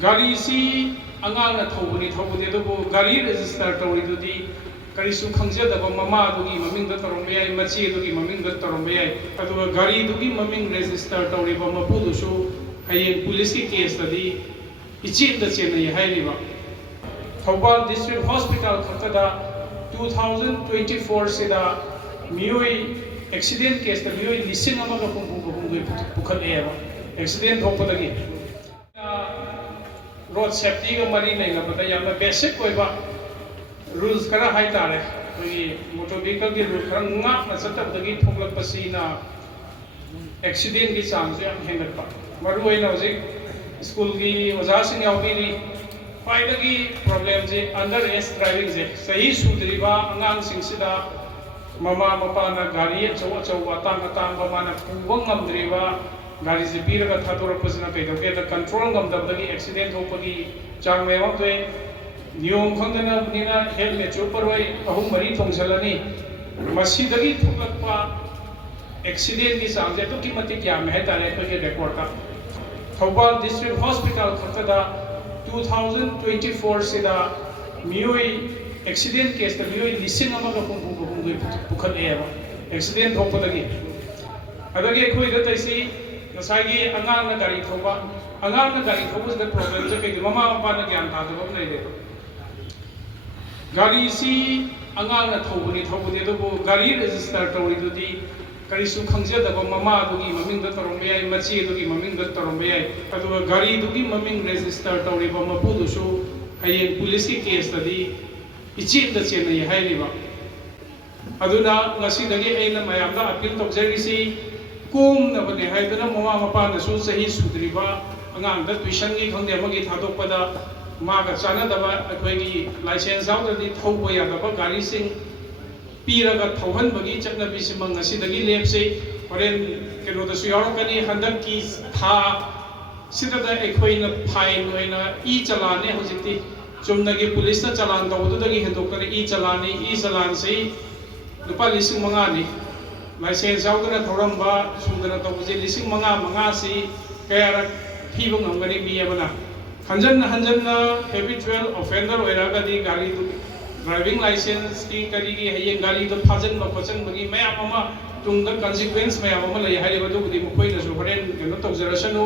Gari si angang na thawani thawde do gari register tawridudi karisu khangjadaba mama dugi maming da tarombayai machi dugi maming da tarombayai aduga gari dugi maming register tawriba mapudu su hayeng police ki case tadi ichi da chenai hairiba Thawbal district hospital khatada 2024 sida mioi accident case ta mioi lising amaga pungbu pukhat eba accident thokpadagi road safety ga mari nei na bada yamna basic oiba rules kara hai tare koi motor vehicle gi rule khara nga na chatab dagi thoklak pasina accident gi chance yam hengat pa maru oina hoji school gi oja sing yaubiri paidagi problem je under age driving je sahi sudriba angang sing sida mama mapa na gari chawa chawa tang tang ba mana puwang ngamdriba gari se piraga thadora pasina pe do ke control ngamdabdagi accident hopagi chang me wang twe niyom khangdana nina helmet chopper wai ahum mari thongsalani masidagi thuklakpa accident gi chang je to ki mati kya me tare ko ke record ta Thawbal district hospital khatada 2024 sida mioi accident case ta mioi lising amaga pungbu pukhat eba accident hoppadagi adagi khoi da taisi nasagi angang na gari thoba angang na gari thoba da problem je ke mama papa na gyan ta do nei de gari si angang na thobuni thobuni do gari register tawridudi karisu khangjadaba mama dugi maming da tarombayai machi dugi maming da tarombayai aduga gari dugi maming register tawriba mapudu su hayeng police ki case tadi ichi da chenai hairiba aduna ngasi dagi aina mayamda appeal tawjarisi kum na bane haidana mama mapa na su sahi sudriba angang da tuition gi khangde amagi thadokpada maga chanadaba akhoi license yaudadi thauba yadaba gari sing piraga thauhanbagi chaknabi simang asidagi lepse horen keno da su yaurokani handakki tha sidada ekhoina fine oina e chalane hojikti chumnagi police na chalan tawdudagi hendokana e chalan sei lupa lising manga ni license yaudana thoramba sudana tawje lising manga si kaya thiba ngamgani mi amana hanjanna habitual offender oiragadi gari du driving license ki karigi hayeng gari do phajan ba pachan bagi mayam ama tungda consequence mayam ama lai hariba du budi mukoi na su horen keno tawjarasanu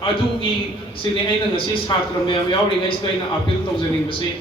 adugi sine aina ngasi satra mayam yauri ngai sina appeal tawjaring base